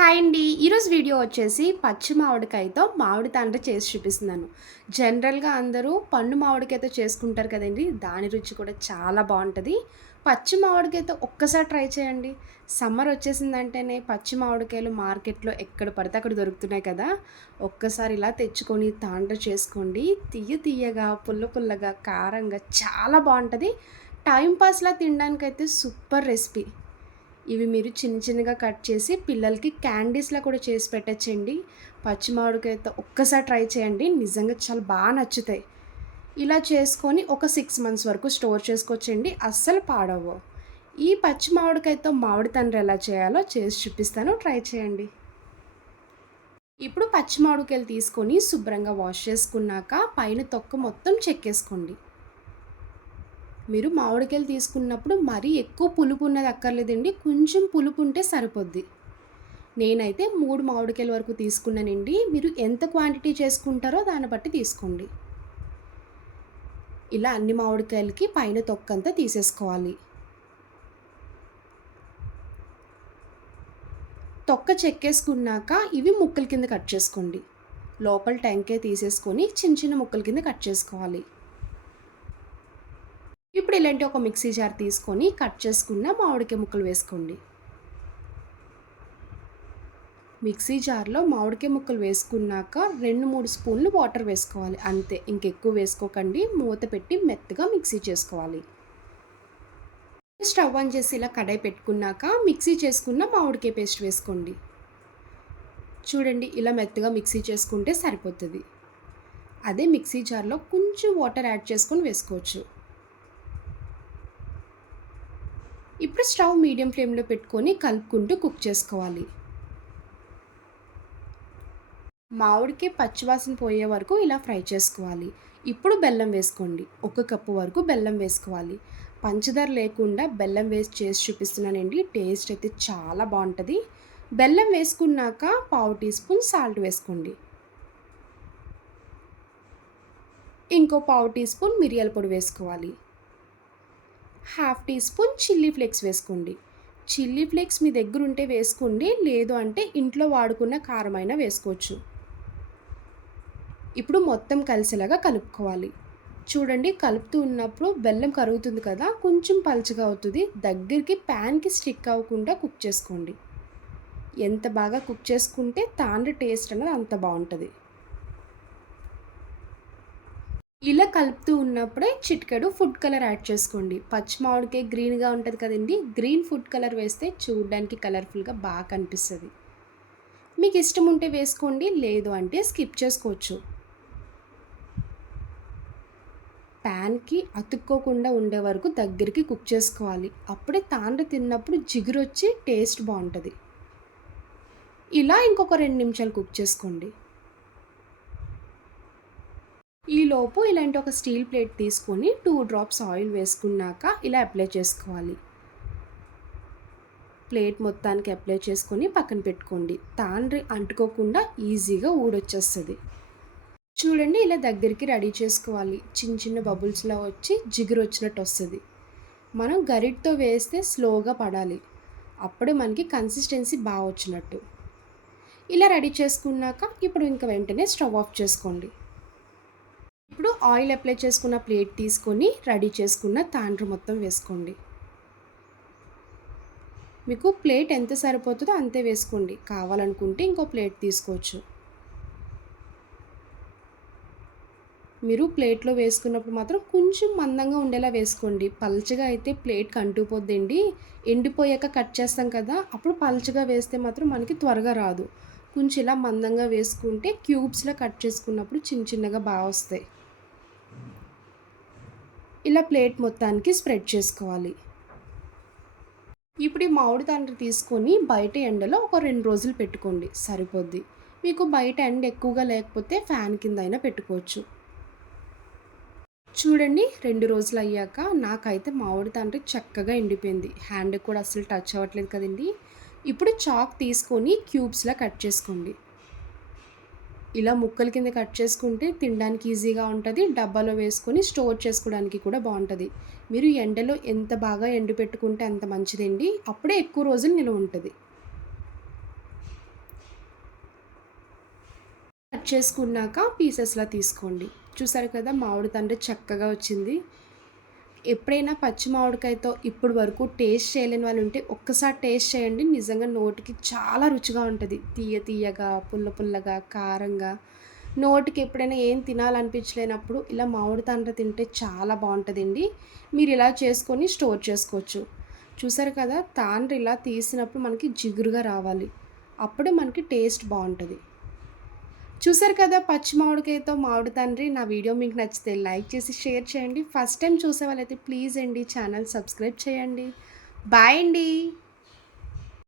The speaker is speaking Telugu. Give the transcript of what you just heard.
హాయ్ అండి. ఈరోజు వీడియో వచ్చేసి పచ్చి మామిడికాయతో మామిడి తాండ్ర చేసి చూపిస్తున్నాను. జనరల్గా అందరూ పండు మామిడికాయతో చేసుకుంటారు కదండి. దాని రుచి కూడా చాలా బాగుంటుంది. పచ్చి మామిడికాయతో ఒక్కసారి ట్రై చేయండి. సమ్మర్ వచ్చేసిందంటేనే పచ్చి మామిడికాయలు మార్కెట్లో ఎక్కడ పడితే అక్కడ దొరుకుతున్నాయి కదా. ఒక్కసారి ఇలా తెచ్చుకొని తాండ్ర చేసుకోండి. తీయ తీయగా పుల్ల పుల్లగా కారంగా చాలా బాగుంటుంది. టైంపాస్లా తినడానికైతే సూపర్ రెసిపీ. ఇవి మీరు చిన్న చిన్నగా కట్ చేసి పిల్లలకి క్యాండీస్లా కూడా చేసి పెట్టచ్చండి. పచ్చి మామిడికాయతో ఒక్కసారి ట్రై చేయండి. నిజంగా చాలా బాగా నచ్చుతాయి. ఇలా చేసుకొని ఒక సిక్స్ మంత్స్ వరకు స్టోర్ చేసుకోవచ్చండి. అస్సలు పాడవు ఈ పచ్చి మామిడికాయతో మామిడి తండ్రి ఎలా చేయాలో చేసి చూపిస్తాను. ట్రై చేయండి. ఇప్పుడు పచ్చి మామిడికాయలు తీసుకొని శుభ్రంగా వాష్ చేసుకున్నాక పైన తొక్క మొత్తం చెక్కేసుకోండి. మీరు మామిడికాయలు తీసుకున్నప్పుడు మరీ ఎక్కువ పులుపు ఉన్నది అక్కర్లేదండి. కొంచెం పులుపు ఉంటే సరిపోద్ది. నేనైతే మూడు మామిడికాయల వరకు తీసుకున్నానండి. మీరు ఎంత క్వాంటిటీ చేసుకుంటారో దాన్ని బట్టి తీసుకోండి. ఇలా అన్ని మామిడికాయలకి పైన తొక్కంతా తీసేసుకోవాలి. తొక్క చెక్కేసుకున్నాక ఇవి ముక్కల కింద కట్ చేసుకోండి. లోపల టెంకాయ తీసేసుకొని చిన్న చిన్న ముక్కల కింద కట్ చేసుకోవాలి. ఇప్పుడు ఇలాంటి ఒక మిక్సీ జార్ తీసుకొని కట్ చేసుకున్న మామిడికాయ ముక్కలు వేసుకోండి. మిక్సీ జార్లో మామిడికాయ ముక్కలు వేసుకున్నాక రెండు మూడు స్పూన్లు వాటర్ వేసుకోవాలి. అంతే ఇంకెక్కువ వేసుకోకండి. మూత పెట్టి మెత్తగా మిక్సీ చేసుకోవాలి. స్టవ్ ఆన్ చేసి ఇలా కడాయి పెట్టుకున్నాక మిక్సీ చేసుకున్న మామిడికాయ పేస్ట్ వేసుకోండి. చూడండి ఇలా మెత్తగా మిక్సీ చేసుకుంటే సరిపోతుంది. అదే మిక్సీ జార్లో కొంచెం వాటర్ యాడ్ చేసుకొని వేసుకోవచ్చు. ఇప్పుడు స్టవ్ మీడియం ఫ్లేమ్లో పెట్టుకొని కలుపుకుంటూ కుక్ చేసుకోవాలి. మామిడికి పచ్చివాసన పోయే వరకు ఇలా ఫ్రై చేసుకోవాలి. ఇప్పుడు బెల్లం వేసుకోండి. ఒక కప్పు వరకు బెల్లం వేసుకోవాలి. పంచదార లేకుండా బెల్లం వేసి చేసి చూపిస్తున్నానండి. టేస్ట్ అయితే చాలా బాగుంటుంది. బెల్లం వేసుకున్నాక పావు టీ స్పూన్ సాల్ట్ వేసుకోండి. ఇంకో పావు టీ స్పూన్ మిరియాల పొడి వేసుకోవాలి. Half tea spoon chilli flakes వేసుకోండి. చిల్లీ ఫ్లేక్స్ మీ దగ్గర ఉంటే వేసుకోండి లేదు అంటే ఇంట్లో వాడుకున్న కారమైనా వేసుకోవచ్చు. ఇప్పుడు మొత్తం కలిసేలాగా కలుపుకోవాలి. చూడండి కలుపుతూ ఉన్నప్పుడు బెల్లం కరుగుతుంది కదా కొంచెం పలుచగా అవుతుంది. దగ్గరికి ప్యాన్కి స్టిక్ అవ్వకుండా కుక్ చేసుకోండి. ఎంత బాగా కుక్ చేసుకుంటే తాండ్ర టేస్ట్ అనేది అంత బాగుంటుంది. ఇలా కలుపుతూ ఉన్నప్పుడే చిటికెడు ఫుడ్ కలర్ యాడ్ చేసుకోండి. పచ్చి మామిడికాయ గ్రీన్గా ఉంటుంది కదండి గ్రీన్ ఫుడ్ కలర్ వేస్తే చూడడానికి కలర్ఫుల్గా బాగా కనిపిస్తుంది. మీకు ఇష్టం ఉంటే వేసుకోండి లేదు అంటే స్కిప్ చేసుకోవచ్చు. ప్యాన్కి అతుక్కోకుండా ఉండే వరకు దగ్గరికి కుక్ చేసుకోవాలి. అప్పుడే తాండ్ర తిన్నప్పుడు జిగురొచ్చి టేస్ట్ బాగుంటుంది. ఇలా ఇంకొక రెండు నిమిషాలు కుక్ చేసుకోండి. ఈలోపు ఇలాంటి ఒక స్టీల్ ప్లేట్ తీసుకొని టూ డ్రాప్స్ ఆయిల్ వేసుకున్నాక ఇలా అప్లై చేసుకోవాలి. ప్లేట్ మొత్తానికి అప్లై చేసుకొని పక్కన పెట్టుకోండి. తాండ్రి అంటుకోకుండా ఈజీగా ఊడొచ్చేస్తుంది. చూడండి ఇలా దగ్గరికి రెడీ చేసుకోవాలి. చిన్న చిన్న బబుల్స్లో వచ్చి జిగురు వచ్చినట్టు వస్తుంది. మనం గరిటతో వేస్తే స్లోగా పడాలి. అప్పుడే మనకి కన్సిస్టెన్సీ బాగా వచ్చినట్టు. ఇలా రెడీ చేసుకున్నాక ఇప్పుడు ఇంకా వెంటనే స్టవ్ ఆఫ్ చేసుకోండి. ఇప్పుడు ఆయిల్ అప్లై చేసుకున్న ప్లేట్ తీసుకొని రెడీ చేసుకున్న తాండ్రు మొత్తం వేసుకోండి. మీకు ప్లేట్ ఎంత సరిపోతుందో అంతే వేసుకోండి. కావాలనుకుంటే ఇంకో ప్లేట్ తీసుకోవచ్చు. మీరు ప్లేట్లో వేసుకున్నప్పుడు మాత్రం కొంచెం మందంగా ఉండేలా వేసుకోండి. పల్చగా అయితే ప్లేట్కి అంటుకుపోద్దండి ఎండిపోయాక కట్ చేస్తాం కదా అప్పుడు పల్చగా వేస్తే మాత్రం మనకి త్వరగా రాదు. కొంచెం ఇలా మందంగా వేసుకుంటే క్యూబ్స్లో కట్ చేసుకున్నప్పుడు చిన్న చిన్నగా బాగా వస్తాయి. ఇలా ప్లేట్ మొత్తానికి స్ప్రెడ్ చేసుకోవాలి. ఇప్పుడు ఈ మామిడి తండ్రి తీసుకొని బయట ఎండలో ఒక రెండు రోజులు పెట్టుకోండి. సరిపోద్ది. మీకు బయట ఎండ ఎక్కువగా లేకపోతే ఫ్యాన్ కింద అయినా పెట్టుకోవచ్చు. చూడండి రెండు రోజులు అయ్యాక నాకైతే మామిడి తండ్రి చక్కగా ఎండిపోయింది. హ్యాండ్ కూడా అసలు టచ్ అవ్వట్లేదు కదండి. ఇప్పుడు చాక్ తీసుకొని క్యూబ్స్లా కట్ చేసుకోండి. ఇలా ముక్కల కింద కట్ చేసుకుంటే తినడానికి ఈజీగా ఉంటుంది. డబ్బాలో వేసుకొని స్టోర్ చేసుకోవడానికి కూడా బాగుంటుంది. మీరు ఎండలో ఎంత బాగా ఎండు పెట్టుకుంటే అంత మంచిదండి. అప్పుడే ఎక్కువ రోజులు నిలువ ఉంటుంది. కట్ చేసుకున్నాక పీసెస్లా తీసుకోండి. చూసారు కదా మామిడి తండ్రి చక్కగా వచ్చింది. ఎప్పుడైనా పచ్చి మామిడికాయతో ఇప్పుడు వరకు టేస్ట్ చేయలేని వాళ్ళు ఉంటే ఒక్కసారి టేస్ట్ చేయండి. నిజంగా నోటికి చాలా రుచిగా ఉంటుంది. తీయ తీయగా పుల్ల పుల్లగా కారంగా. నోటికి ఎప్పుడైనా ఏం తినాలనిపించలేనప్పుడు ఇలా మామిడి తండ్ర తింటే చాలా బాగుంటుందండి. మీరు ఇలా చేసుకొని స్టోర్ చేసుకోవచ్చు. చూసారు కదా తాండ్ర ఇలా తీసినప్పుడు మనకి జిగురుగా రావాలి. అప్పుడే మనకి టేస్ట్ బాగుంటుంది. చూసారు కదా పచ్చి మామిడికాయతో మామిడి తండ్రి. నా వీడియో మీకు నచ్చితే లైక్ చేసి షేర్ చేయండి. ఫస్ట్ టైం చూసే వాళ్ళైతే ప్లీజ్ అండి ఛానల్ సబ్స్క్రైబ్ చేయండి. బాయ్ అండి.